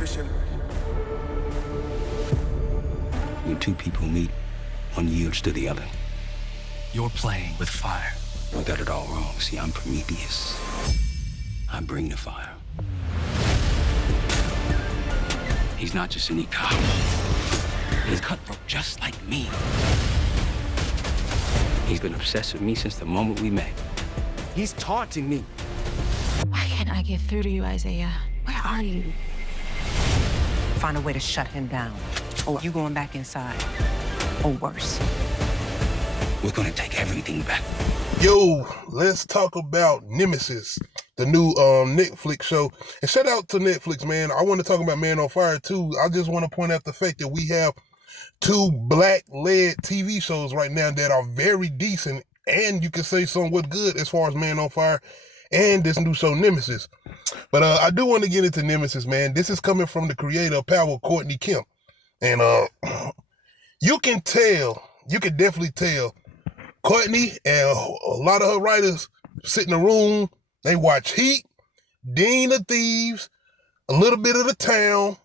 Christian. When two people meet, one yields to the other. You're playing with fire. I got it all wrong. See, I'm Prometheus. I bring the fire. He's not just any cop. He's cutthroat just like me. He's been obsessed with me since the moment we met. He's taunting me. Why can't I get through to you, Isaiah? Where are you? Find a way to shut him down. Or you going back inside. Or worse. We're gonna take everything back. Yo, let's talk about Nemesis, the new Netflix show. And shout out to Netflix, man. I want to talk about Man on Fire too. I just want to point out the fact that we have two black-led TV shows right now that are very decent, and you can say somewhat good as far as Man on Fire and this new show Nemesis. But I do want to get into Nemesis, man. This is coming from the creator of Power, Courtney Kemp. And you can definitely tell Courtney and a lot of her writers sit in a room, they watch Heat, Dean of Thieves, a little bit of The Town,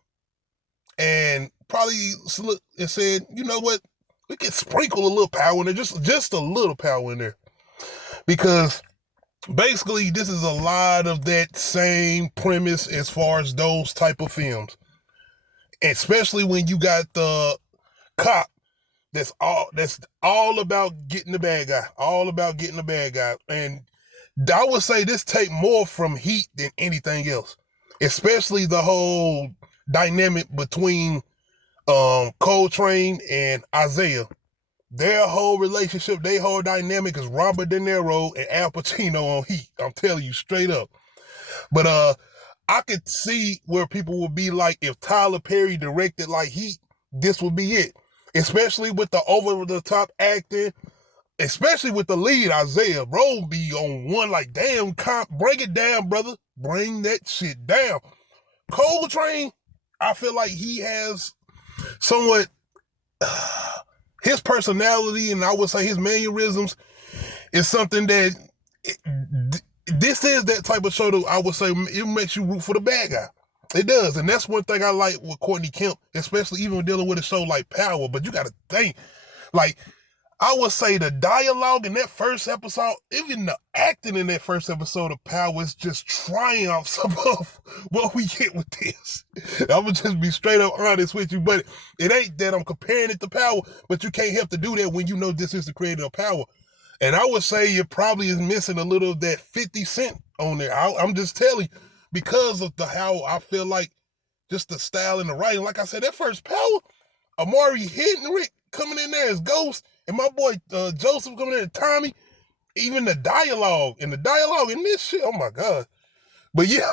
and probably said, you know what, we can sprinkle a little power in there, just a little power in there. Because basically this is a lot of that same premise as far as those type of films. Especially when you got the cop that's all about getting the bad guy. And I would say this take more from Heat than anything else. Especially the whole dynamic between Coltrane and Isaiah. Their whole relationship, their whole dynamic is Robert De Niro and Al Pacino on Heat. I'm telling you straight up. But I could see where people would be like, if Tyler Perry directed like Heat, this would be it. Especially with the over-the-top acting, especially with the lead, Isaiah. Bro, be on one like, damn, break it down, brother. Bring that shit down. Coltrane, I feel like he has somewhat his personality, and I would say his mannerisms is something that this is that type of show that I would say it makes you root for the bad guy. It does, and that's one thing I like with Courtney Kemp, especially even dealing with a show like Power. But you got to think, like, I would say the dialogue in that first episode, even the acting in that first episode of Power is just triumphs above what we get with this. I'm going to just be straight up honest with you, but it ain't that I'm comparing it to Power, but you can't help to do that when you know this is the creator of Power. And I would say it probably is missing a little of that 50 Cent on there. I'm just telling you, because of how I feel like just the style and the writing. Like I said, that first Power, Amari Henry coming in there as Ghost, and my boy Joseph coming in as Tommy, even the dialogue in this shit, oh my God. But yeah,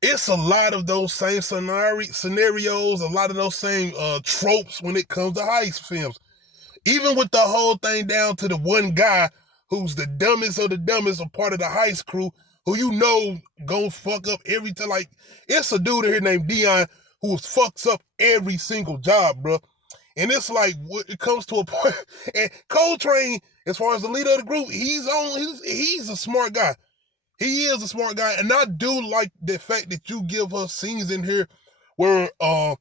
it's a lot of those same scenarios, a lot of those same tropes when it comes to heist films. Even with the whole thing down to the one guy who's the dumbest of the dumbest, a part of the heist crew, who you know gonna fuck up every time. Like, it's a dude here named Dion who fucks up every single job, bro. And it's like, it comes to a point, and Coltrane, as far as the leader of the group, he's a smart guy. He is a smart guy, and I do like the fact that you give us scenes in here where I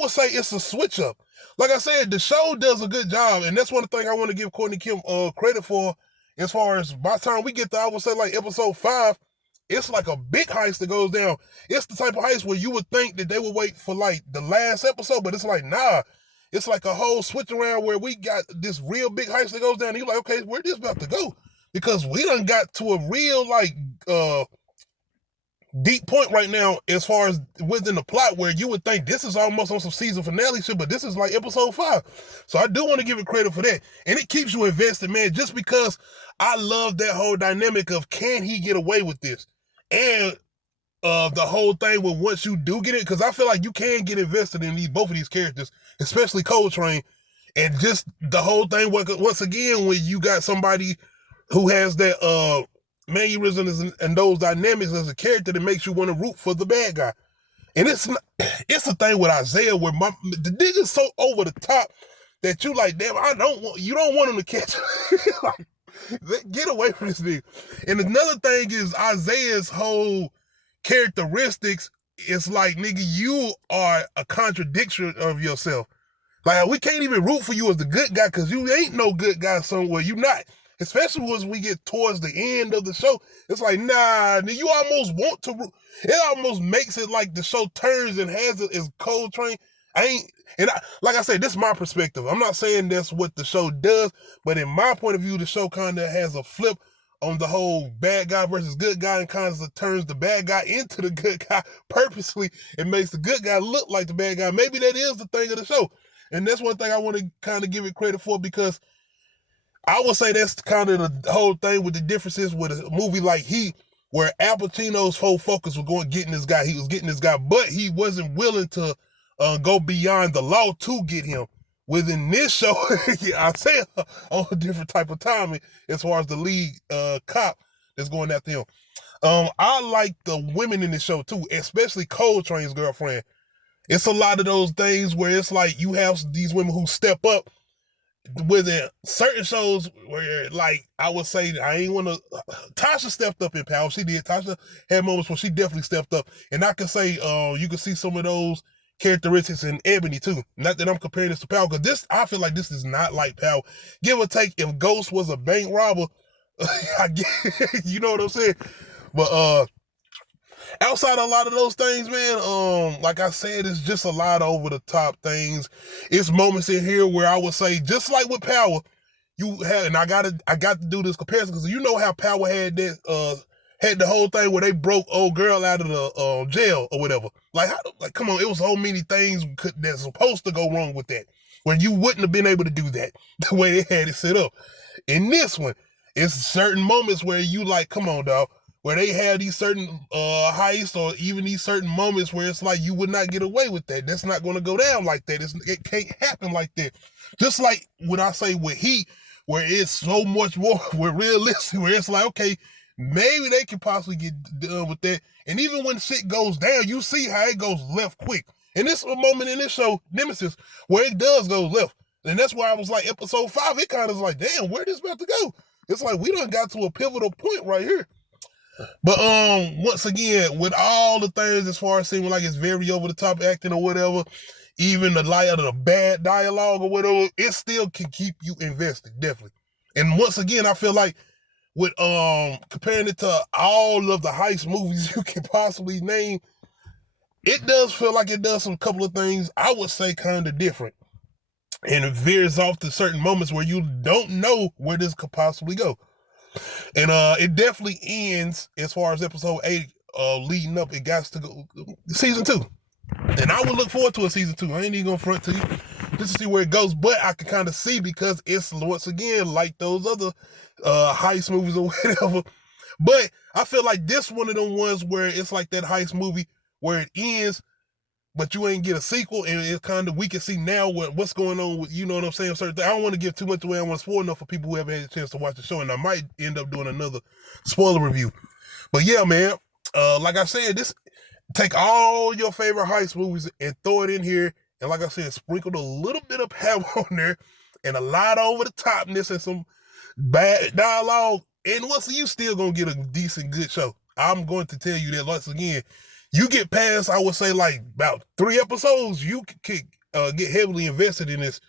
would say it's a switch up. Like I said, the show does a good job, and that's one thing I want to give Courtney Kemp credit for. As far as by the time we get to, I would say like episode 5, it's like a big heist that goes down. It's the type of heist where you would think that they would wait for like the last episode, but it's like, nah. It's like a whole switch around where we got this real big heist that goes down. And you're like, okay, where this about to go? Because we done got to a real like deep point right now as far as within the plot where you would think this is almost on some season finale shit, but this is like episode 5. So I do want to give it credit for that. And it keeps you invested, man, just because I love that whole dynamic of, can he get away with this? And the whole thing with once you do get it, because I feel like you can get invested in both of these characters, especially Coltrane, and just the whole thing, once again, when you got somebody who has that mannerisms and those dynamics as a character that makes you want to root for the bad guy. And it's a thing with Isaiah where the nigga's so over the top that you like, damn, you don't want him to catch like, get away from this nigga. And another thing is Isaiah's whole characteristics, it's like, nigga, you are a contradiction of yourself. Like, we can't even root for you as the good guy because you ain't no good guy somewhere. You not. Especially once we get towards the end of the show. It's like, nah, you almost want to root. It almost makes it like the show turns and has it as Coltrane. Like I said, this is my perspective. I'm not saying that's what the show does, but in my point of view, the show kind of has a flip on the whole bad guy versus good guy and kind of turns the bad guy into the good guy purposely and makes the good guy look like the bad guy. Maybe that is the thing of the show. And that's one thing I want to kind of give it credit for, because I would say that's kind of the whole thing with the differences with a movie like Heat, where Al Pacino's whole focus was getting this guy. He was getting this guy, but he wasn't willing to go beyond the law to get him. Within this show, I say on a different type of timing as far as the lead cop that's going after him. I like the women in the show too, especially Coltrane's girlfriend. It's a lot of those things where it's like you have these women who step up within certain shows where, like, I would say, Tasha stepped up in Power. She did. Tasha had moments where she definitely stepped up. And I can say, you can see some of those characteristics in Ebony too. Not that I'm comparing this to Power, because I feel like this is not like Power. Give or take, if Ghost was a bank robber, you know what I'm saying? But outside of a lot of those things, man, like I said, it's just a lot of over the top things. It's moments in here where I would say, just like with Power, you had, and I got to do this comparison, because you know how Power had that had the whole thing where they broke old girl out of the jail or whatever. Like come on, it was so many things that's supposed to go wrong with that, where you wouldn't have been able to do that the way they had it set up. In this one, it's certain moments where you like, come on, dog, where they have these certain heists, or even these certain moments where it's like you would not get away with that. That's not going to go down like that. It can't happen like that. Just like when I say with Heat, where it's so much more with realistic, where it's like, okay, maybe they can possibly get done with that. And even when shit goes down, you see how it goes left quick. And this is a moment in this show, Nemesis, where it does go left. And that's why I was like, episode 5, it kind of like, damn, where this about to go? It's like, we done got to a pivotal point right here. But once again, with all the things as far as seeming like it's very over the top acting or whatever, even the light of the bad dialogue or whatever, it still can keep you invested, definitely. And once again, I feel like with comparing it to all of the heist movies you can possibly name, it does feel like it does some couple of things I would say kind of different. And it veers off to certain moments where you don't know where this could possibly go. And it definitely ends, as far as episode 8 leading up, it got to go season 2. And I would look forward to a season 2. I ain't even gonna front to you just to see where it goes, but I can kind of see, because it's once again like those other heist movies or whatever. But I feel like this one of them ones where it's like that heist movie where it ends, but you ain't get a sequel, and it's kind of, we can see now what's going on with, you know what I'm saying, certain things. I don't want to give too much away. I don't want to spoil enough for people who haven't had a chance to watch the show, and I might end up doing another spoiler review. But yeah, man, like I said, take all your favorite heist movies and throw it in here, and like I said, sprinkled a little bit of Power on there, and a lot of over the topness and some bad dialogue, and once you still gonna get a decent, good show. I'm going to tell you that once again. You get past, I would say, like about 3 episodes, you could get heavily invested in this.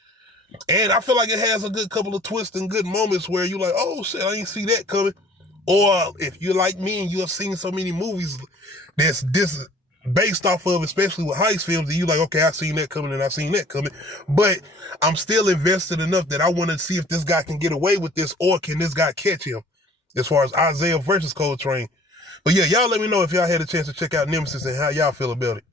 And I feel like it has a good couple of twists and good moments where you're like, oh shit, I didn't see that coming. Or if you're like me and you have seen so many movies that's this based off of, especially with heist films, and you're like, okay, I seen that coming and I seen that coming. But I'm still invested enough that I want to see if this guy can get away with this, or can this guy catch him, as far as Isaiah versus Coltrane. But yeah, y'all let me know if y'all had a chance to check out Nemesis and how y'all feel about it.